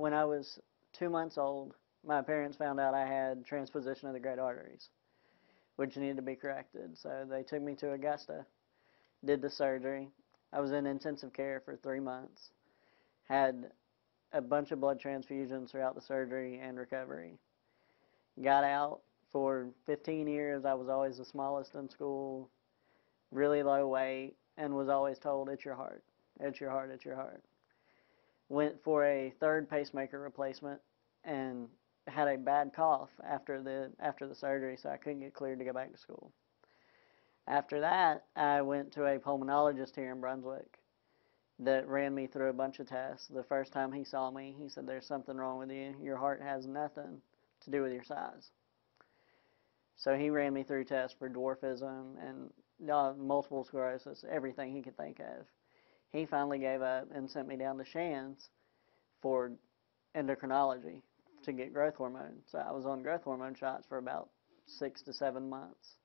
when I was 2 months old, my parents found out I had transposition of the great arteries, which needed to be corrected. So they took me to Augusta, did the surgery. I was in intensive care for 3 months, had a bunch of blood transfusions throughout the surgery and recovery. Got out. For 15 years, I was always the smallest in school, really low weight, and was always told, it's your heart, it's your heart, it's your heart. Went for a third pacemaker replacement and had a bad cough after the surgery, so I couldn't get cleared to go back to school. After that, I went to a pulmonologist here in Brunswick that ran me through a bunch of tests. The first time he saw me, he said, there's something wrong with you. Your heart has nothing to do with your size. So he ran me through tests for dwarfism and multiple sclerosis, everything he could think of. He finally gave up and sent me down to Shands for endocrinology to get growth hormone. So I was on growth hormone shots for about 6 to 7 months.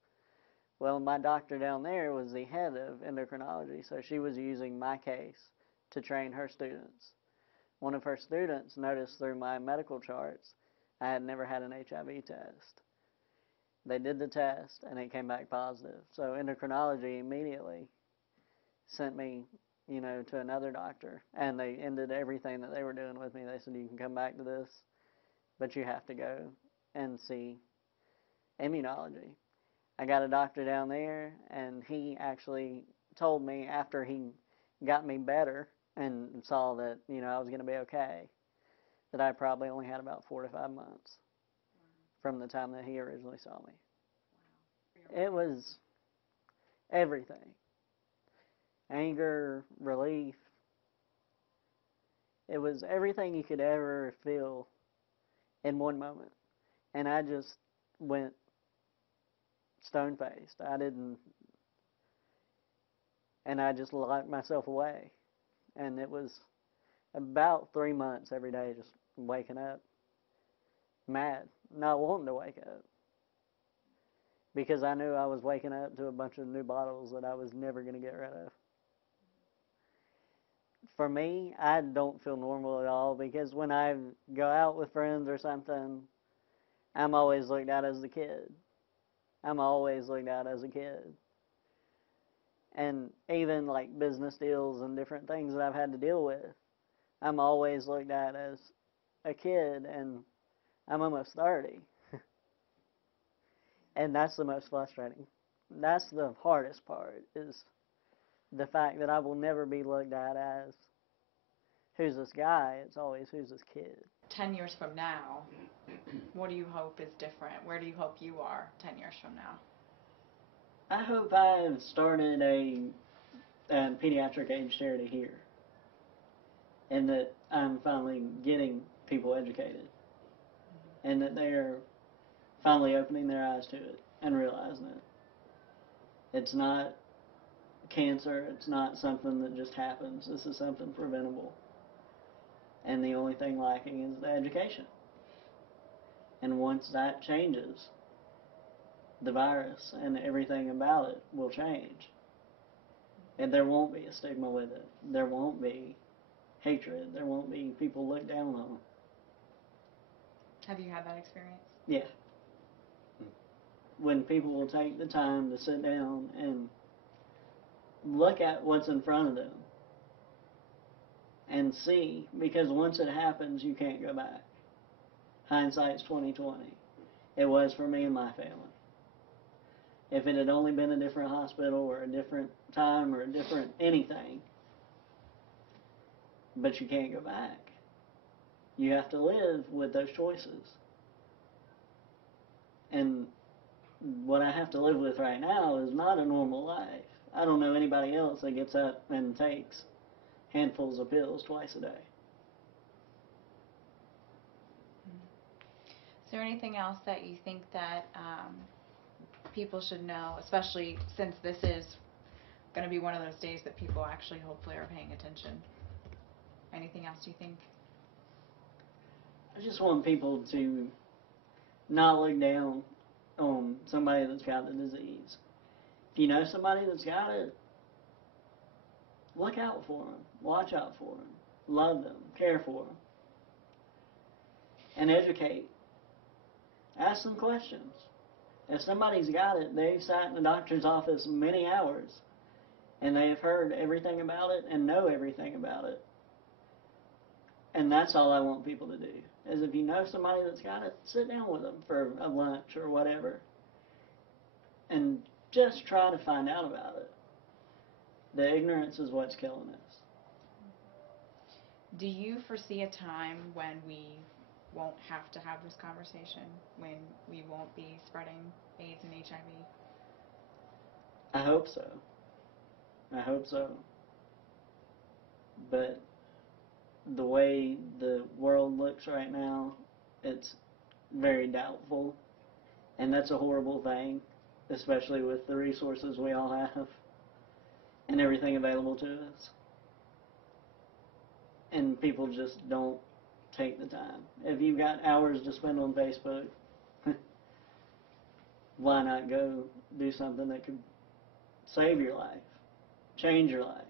Well, my doctor down there was the head of endocrinology, so she was using my case to train her students. One of her students noticed through my medical charts I had never had an HIV test. They did the test, and it came back positive. So endocrinology immediately sent me, to another doctor, and they ended everything that they were doing with me. They said, you can come back to this, but you have to go and see immunology. I got a doctor down there, and he actually told me after he got me better and saw that, I was going to be okay, that I probably only had about 4 to 5 months from the time that he originally saw me. Wow. It was everything. Anger, relief. It was everything you could ever feel in one moment. And I just went stone-faced. And I just locked myself away. And it was about 3 months every day just waking up mad, not wanting to wake up, because I knew I was waking up to a bunch of new bottles that I was never going to get rid of. For me, I don't feel normal at all, because when I go out with friends or something, I'm always looked at as the kid. I'm always looked at as a kid. And even like business deals and different things that I've had to deal with, I'm always looked at as a kid, and I'm almost 30. And that's the most frustrating. That's the hardest part, is the fact that I will never be looked at as, who's this guy? It's always, who's this kid? 10 years from now, what do you hope is different? Where do you hope you are 10 years from now? I hope I've started a pediatric age charity here, and that I'm finally getting people educated, and that they're finally opening their eyes to it and realizing it. It's not cancer. It's not something that just happens. This is something preventable. And the only thing lacking is the education. And once that changes, the virus and everything about it will change. And there won't be a stigma with it. There won't be hatred. There won't be people look down on them. Have you had that experience? Yeah. When people will take the time to sit down and look at what's in front of them and see, because once it happens, you can't go back. Hindsight's 20/20. It was for me and my family. If it had only been a different hospital or a different time or a different anything, but you can't go back. You have to live with those choices. And what I have to live with right now is not a normal life. I don't know anybody else that gets up and takes handfuls of pills twice a day. Is there anything else that you think that people should know, especially since this is going to be one of those days that people actually hopefully are paying attention? Anything else you think? I just want people to not look down on somebody that's got the disease. If you know somebody that's got it, look out for them, watch out for them, love them, care for them. and educate. Ask them questions. If somebody's got it, they've sat in the doctor's office many hours, and they have heard everything about it and know everything about it. And that's all I want people to do, is if you know somebody that's got it, sit down with them for a lunch or whatever, and just try to find out about it. The ignorance is what's killing us. Do you foresee a time when we won't have to have this conversation, when we won't be spreading AIDS and HIV? I hope so. I hope so. But the way the world looks right now, it's very doubtful. And that's a horrible thing, especially with the resources we all have and everything available to us. And people just don't take the time. If you've got hours to spend on Facebook, why not go do something that could save your life, change your life?